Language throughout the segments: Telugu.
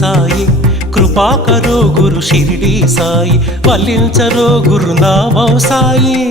సాయి. కృపాకరో గురు షిరిడి సాయి. వల్లించరో గురు గురునామం సాయి.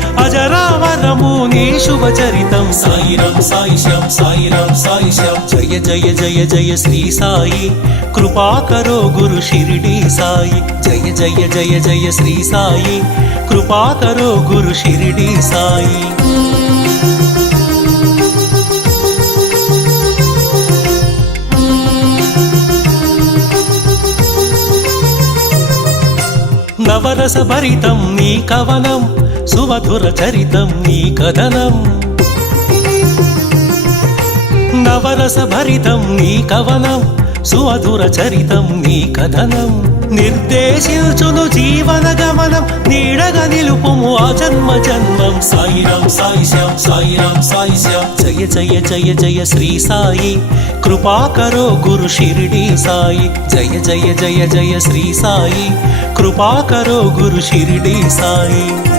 అజరావరము నీ శుభ చరితం. సాయిరం సాయి శ్యాం సాయిరం సాయి శ్యాం జయ జయ జయ జయ శ్రీ సాయి. కృపాకరో గురు షిరిడి సాయి. జయ జయ జయ జయ శ్రీ సాయి. కృపాకరో గురు షిరిడి సాయి. నవరస భరితం నీ కవనం. సుమధుర చరితం నీ కథనం. నవరస భరితం నీ కవనం. సుమధుర చరితం నీ కథనం. నిర్దేశించును జీవన గమనం. నీడగ నిలుపుము ఆ జన్మ జన్మం. సాయిరాం సాయి శ్యాం సాయిరాం సాయి శ్యాం జయ జయ జయ జయ శ్రీ సాయి. కృపాకరో గురు షిరిడి సాయి. జయ జయ జయ జయ శ్రీ సాయి. కృపాకరో గురు షిరిడి సాయి.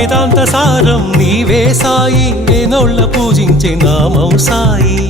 వేదాంత సారం నీవే సాయి నేనోళ్ళ పూజించే నామం సాయి.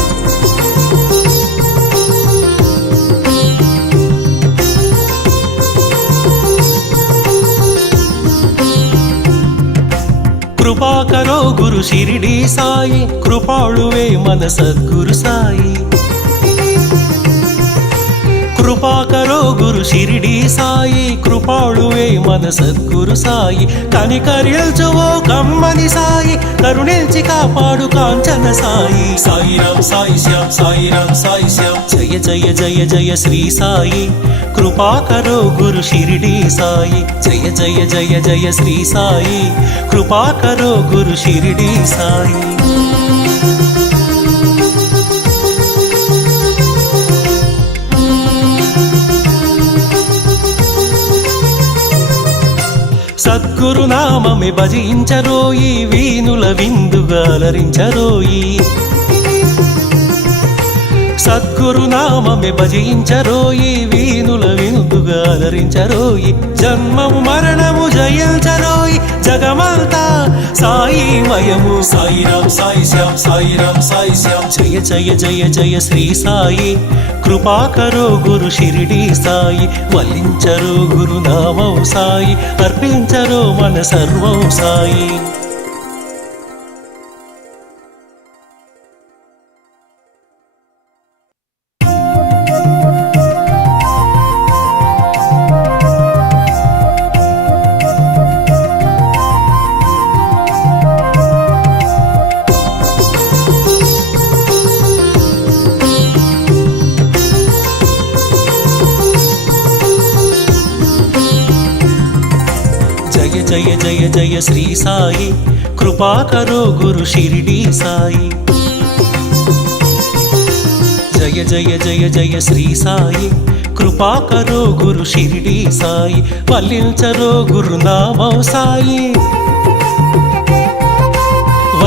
కృపాకరో గురు షిరిడి సాయి కృపాళువే మన సద్గురు సాయి. కృపాకరో గురు షిరిడి సాయి కృపాళువే మన సద్గురు సాయి. కనికరిల్చువో కమ్మని సాయి కరుణించి కాపాడు కాంచన సాయి. సాయిరాం సాయి శ్యాం సాయిరాం సాయి శ్యామ్. జయ జయ జయ జయ శ్రీ సాయి. కృపాకరో గురు షిరిడి సాయి. జయ జయ జయ జయ శ్రీ సాయి. కృపాకరో గురు షిరిడి సాయి. గురునామమి భజించరోయి వీణుల విందుగాలరించరోయి సద్గురునామమి సద్గురు నామమే భజించరోయి వీణుల విందుగాలరించరోయి జన్మము మరణము జయించరో జగమంతా. సాయి మయము సాయి రామ్ సాయి శ్యామ్ సాయి రామ్ సాయి శ్యామ్. జయ జయ జయ జయ శ్రీ సాయి. కృపాకరో గురు షిరిడి సాయి. వల్లించరో గురు నామం సాయి. అర్పించరో మన సర్వం సాయి. జయ జయ జయ శ్రీ సాయి కృపాకరో గురు షిరిడి సాయి. జయ జయ జయ జయ శ్రీ సాయి కృపాకరో గురు షిరిడి సాయి వల్లించరో గురునామం సాయి.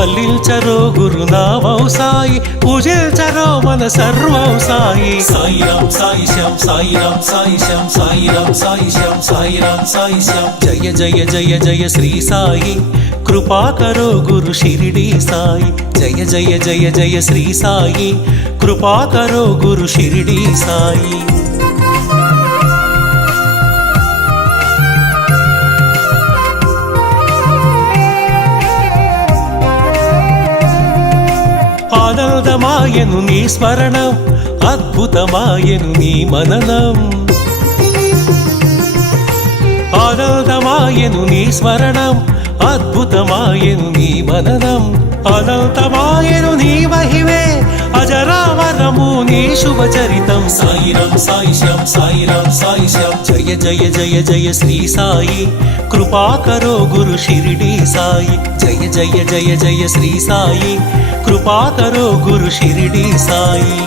వల్లించరో గురునామౌ సాయి పూజించరో మన సర్వం సాయి సాయిరాం సాయి శ్యాం సాయిరాం సాయి శ్యాం సాయిరాం సాయి శ్యాం సాయిరాం సాయి శ్యాం జయ జయ జయ జయ శ్రీ సాయి కృపాకరో గురు షిరిడి సాయి. జయ జయ జయ జయ శ్రీ సాయి కృపాకరో గురు షిరిడి సాయి. ఆనందమాయను నీ స్మరణం అద్భుతమాయను నీ మననం. అనంతమాయను నీ స్మరణం అద్భుతమాయను నీ మననం. అనంతమాయను నీ మహిమే అజరావరము నీ శుభచరితం సాయిరం సాయి శ్యాం సాయిరాం సాయి శ్యాం జయ జయ జయ జయ శ్రీ సాయి. కృపాకరో గురు షిరిడి సాయి. జయ జయ జయ జయ శ్రీ సాయి. కృపాకరో గురు షిరిడి సాయి.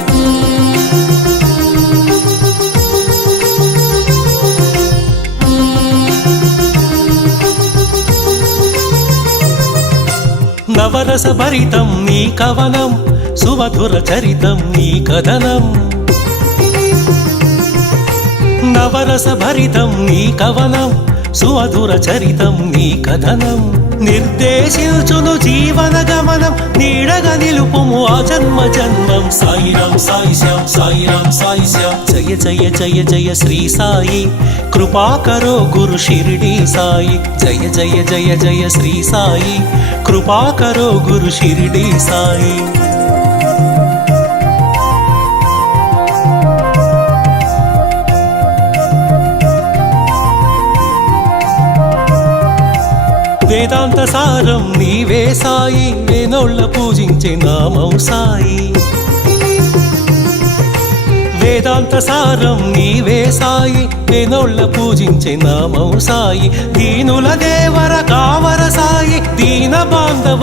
నవరస భరితం నీ కవనం. సుమధుర చరితం నీ కథనం. నవరస భరితం నీ కవనం. సుమధుర చరితం నీ కథనం. నిర్దేశించును జీవన గమనం. నీడగ నిలుపుము ఆ జన్మ జన్మం. సాయిరాం సాయి శ్యాం సాయిరాం సాయి శ్యాం జయ జయ జయ జయ శ్రీ సాయి. కృపాకరో గురు షిరిడి సాయి. జయ జయ జయ జయ శ్రీ సాయి. కృపాకరో గురు షిరిడి సాయి. వేదాంత సారం నీవే సాయి వేనోళ్ళ పూజించే నామం సాయి. వేదాంత సారం నీవే సాయి వేనోళ్ళ పూజించే నామం సాయి. దీనుల దేవర కావర సాయి దీన బాంధవ